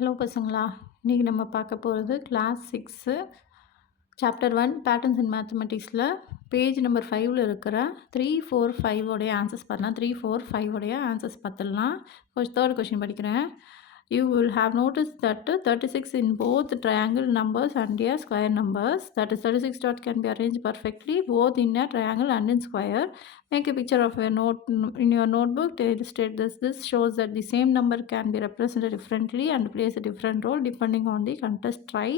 Hello பசங்களா, இன்றைக்கி நம்ம பார்க்க போகிறது கிளாஸ் 6 சாப்டர் 1 பேட்டர்ன்ஸ் இன் மேத்தமெட்டிக்ஸில் பேஜ் நம்பர் 5ல் இருக்கிற 3, 4, 5 உடைய ஆன்சர்ஸ் பார்க்கலாம். 3, 4, 5 உடைய ஆன்சர்ஸ் பார்த்துடலாம். தேர்ட் கொஷின் படிக்கிறேன். You will have noticed that 36 in both triangle numbers and a square numbers. That is 36 dot can be arranged perfectly both in a triangle and in square. Make a picture of a note in your notebook to illustrate this. This shows that the same number can be represented differently and plays a different role depending on the contest. Try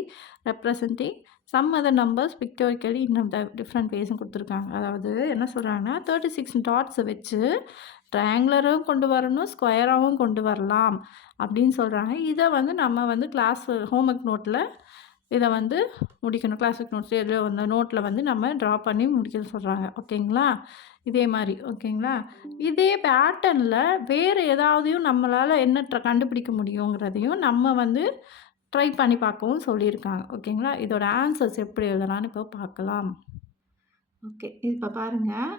representing some other numbers pictorially in the different ways கொடுத்துருக்காங்க. அதாவது என்ன சொல்கிறாங்கன்னா 36 டாட்ஸை வச்சு ட்ரையாங்குலரும் கொண்டு வரணும், ஸ்கொயராகவும் கொண்டு வரலாம் அப்படின்னு சொல்கிறாங்க. இதை வந்து நம்ம வந்து கிளாஸ் ஹோம்ஒர்க் நோட்டில் இதை வந்து முடிக்கணும். கிளாஸ் ஒர்க் நோட்ஸ் இதில் அந்த நோட்டில் வந்து நம்ம ட்ரா பண்ணி முடிக்க சொல்கிறாங்க. ஓகேங்களா? இதே மாதிரி ஓகேங்களா? இதே பேட்டர்னில் வேறு ஏதாவதையும் நம்மளால் என்ன கண்டுபிடிக்க முடியுங்கிறதையும் நம்ம வந்து ட்ரை பண்ணி பார்க்கவும் சொல்லியிருக்காங்க. ஓகேங்களா? இதோட ஆன்சர்ஸ் எப்படி எழுதலான்னு இப்போ பார்க்கலாம். ஓகே, இப்போ பாருங்கள்,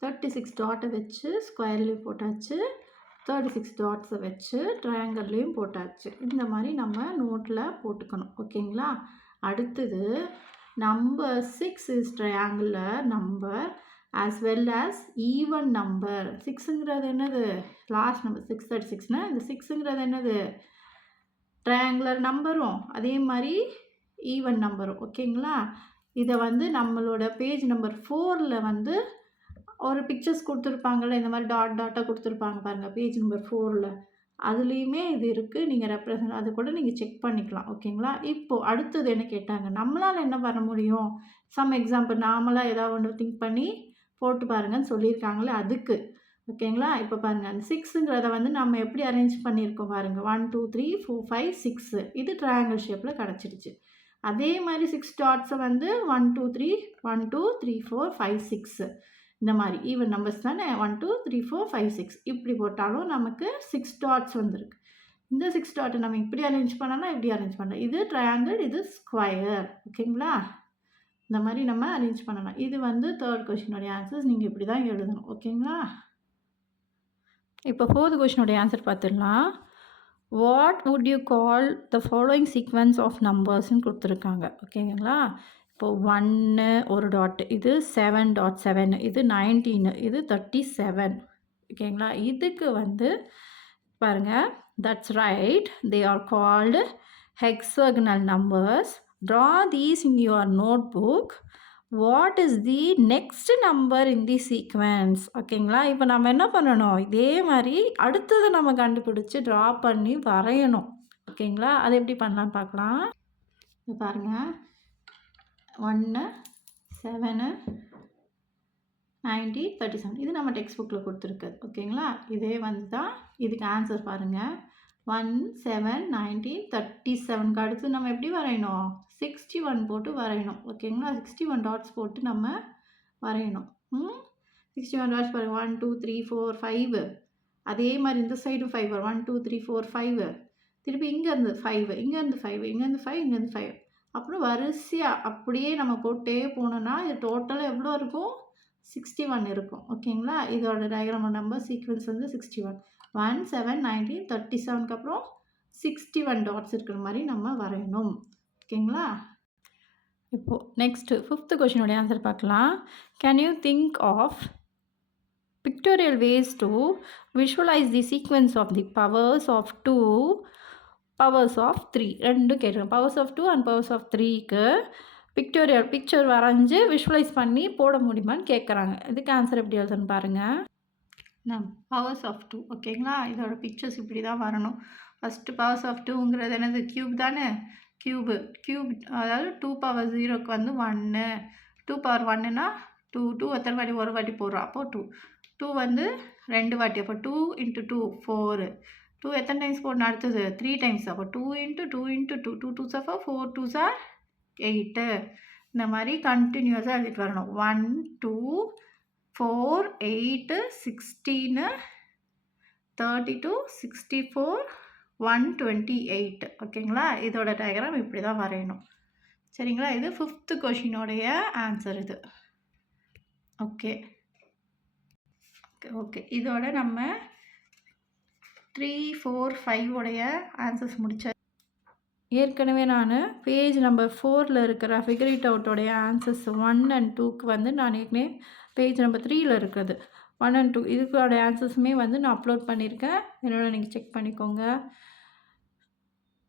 36 டாட்டை வச்சு ஸ்கொயர்லேயும் போட்டாச்சு, 36 டாட்ஸை வச்சு ட்ரையாங்கல்லையும் போட்டாச்சு. இந்த மாதிரி நம்ம நோட்டில் போட்டுக்கணும். ஓகேங்களா? அடுத்தது number 6 is triangular number as well as even number. 6ங்கிறது என்னது? லாஸ்ட் நம்பர் 636னா இந்த 6ங்கிறது என்னது? ட்ரையாங்குலர் நம்பரும் அதே மாதிரி ஈவன் நம்பரும். ஓகேங்களா? இதை வந்து நம்மளோட பேஜ் நம்பர் 4ல் வந்து ஒரு பிக்சர்ஸ் கொடுத்துருப்பாங்கள்ல, இந்த மாதிரி டாட்டாக கொடுத்துருப்பாங்க பாருங்கள், பேஜ் நம்பர் 4ல் அதுலேயுமே இது இருக்குது. நீங்கள் ரெப்ரசன்ட் அது கூட நீங்கள் செக் பண்ணிக்கலாம். ஓகேங்களா? இப்போது அடுத்தது என்ன கேட்டாங்க, நம்மளால் என்ன பண்ண முடியும்? சம் எக்ஸாம்பிள் நார்மலாக ஏதாவது ஒன்று திங்க் பண்ணி போட்டு பாருங்கன்னு சொல்லியிருக்காங்களே அதுக்கு. ஓகேங்களா? இப்போ பாருங்கள், அந்த 6ங்கிறத வந்து நம்ம எப்படி அரேஞ்ச் பண்ணியிருக்கோம் பாருங்கள். 1 2 3 4 5 6 இது ட்ரையாங்கிள் ஷேப்பில் கிடச்சிடுச்சு. அதே மாதிரி 6 டாட்ஸை வந்து 1 2 3 1 2 3 4 5 6 இந்த மாதிரி ஈவன் நம்பர்ஸ் தானே. 1 2 3 4 5 6 இப்படி போட்டாலும் நமக்கு 6 டாட்ஸ் வந்துருக்கு. இந்த 6 டாட்டை நம்ம இப்படி அரேஞ்ச் பண்ணலாம், இப்படி அரேஞ்ச் பண்ணலாம். இது ட்ரையாங்கிள், இது ஸ்கொயர். ஓகேங்களா? இந்த மாதிரி நம்ம அரேஞ்ச் பண்ணலாம். இது வந்து தேர்ட் கொஷினுடைய ஆன்சர்ஸ். நீங்கள் இப்படி தான் எழுதணும். ஓகேங்களா? இப்போ ஃபோர்த் கொஷினுடைய ஆன்சர் பார்த்துடலாம். What would you call the following sequence of நம்பர்ஸ்ன்னு கொடுத்துருக்காங்க. ஓகேங்களா? இப்போது 1 ஒரு டாட், இது 7.7, இது 19, இது 37. ஓகேங்களா? இதுக்கு வந்து பாருங்கள், that's right, they are called hexagonal numbers. Draw these in your notebook. What is the next number in the sequence? ஓகேங்களா? இப்போ நம்ம என்ன பண்ணணும், இதே மாதிரி அடுத்தது நம்ம கண்டுபிடிச்சி ட்ரா பண்ணி வரையணும். ஓகேங்களா? அது எப்படி பண்ணலான்னு பார்க்கலாம். இப்போ பாருங்கள், 1 7 90 37 இது நம்ம டெக்ஸ்ட் புக்கில் கொடுத்துருக்கு. ஓகேங்களா? இதே வந்து தான் இதுக்கு ஆன்சர் பாருங்கள். 1 7 90 37க்கு அடுத்து நம்ம எப்படி வரையணும்? 61 போட்டு வரையணும். ஓகேங்களா? 61 டாட்ஸ் போட்டு நம்ம வரையணும். 61 டாட்ஸ் பாருங்கள். 1 2 3 4 5 அதே மாதிரி இந்த சைடு 5 வரும். 1 2 3 4 5 திருப்பி இங்கேருந்து 5 இங்கேருந்து 5 இங்கேருந்து 5 இங்கேருந்து 5 அப்புறம் வரிசையாக அப்படியே நம்ம போட்டே போனோன்னா இது டோட்டலாக எவ்வளோ இருக்கும்? 61 இருக்கும். ஓகேங்களா? இதோட டயக்ராம் நம்பர் சீக்வன்ஸ் வந்து 61. 1 7 19 37க்கு அப்புறம் 61 டாட்ஸ் இருக்கிற மாதிரி நம்ம வரையணும். ஓகேங்களா? இப்போது நெக்ஸ்ட்டு ஃபிஃப்த் கொஷினுடைய ஆன்சர் பார்க்கலாம். Can you think of pictorial ways to visualize the sequence of the powers of 2, powers of 3 ரெண்டும் கேட்குறோம். powers of 2 and powers of 3க்கு பிக்டோரியல் பிக்சர் வரைஞ்சி விஷுவலைஸ் பண்ணி போட முடியுமான்னு கேட்குறாங்க. இதுக்கு ஆன்சர் எப்படி எழுதுன்னு பாருங்கள். Powers of 2. ஓகேங்களா? இதோட பிக்சர்ஸ் இப்படி தான் வரணும். ஃபஸ்ட்டு பவர்ஸ் ஆஃப் 2ங்கிறது என்னது? க்யூப் தானே. க்யூப் அதாவது 2 பவர் 0க்கு வந்து 1, 2 பவர் 1னா 2 2 எத்தனை வாட்டி? ஒரு வாட்டி போடுறோம். அப்போது 2 வந்து 2 வாட்டி. அப்போ 2 × 2 4. 2 எத்தனை டைம்ஸ் போடணும்? அடுத்தது 3 டைம்ஸ். அப்போ 2 × 2 × 2 2 2s are 4 2s are 8. இந்த மாதிரி கண்டினியூஸாக எழுதிட்டு வரணும். 1 2 4 8 16 32 64 128. ஓகேங்களா? இதோட டயக்ராம் இப்படி தான் வரையணும். சரிங்களா? இது ஃபிஃப்த்து கொஷினோடைய ஆன்சர் இது. ஓகே ஓகே இதோட நம்ம 3 4 5 உடைய ஆன்சர்ஸ் முடிச்ச ஏற்கனவே நான் பேஜ் நம்பர் 4ல் இருக்கிற ஃபிகர் இட் அவுட்டோடைய ஆன்சர்ஸ் 1 அண்ட் 2க்கு வந்து நான் ஏற்கனவே பேஜ் நம்பர் 3ல் இருக்கிறது 1 அண்ட் 2 இதுக்கோட ஆன்சர்ஸுமே வந்து நான் அப்லோட் பண்ணியிருக்கேன். என்னோட நீங்கள் செக் பண்ணிக்கோங்க.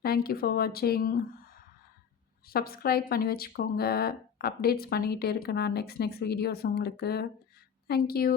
தேங்க்யூ ஃபார் வாட்சிங். சப்ஸ்கிரைப் பண்ணி வச்சுக்கோங்க. அப்டேட்ஸ் பண்ணிக்கிட்டே இருக்கேன் நான் நெக்ஸ்ட் வீடியோஸ் உங்களுக்கு. தேங்க்யூ.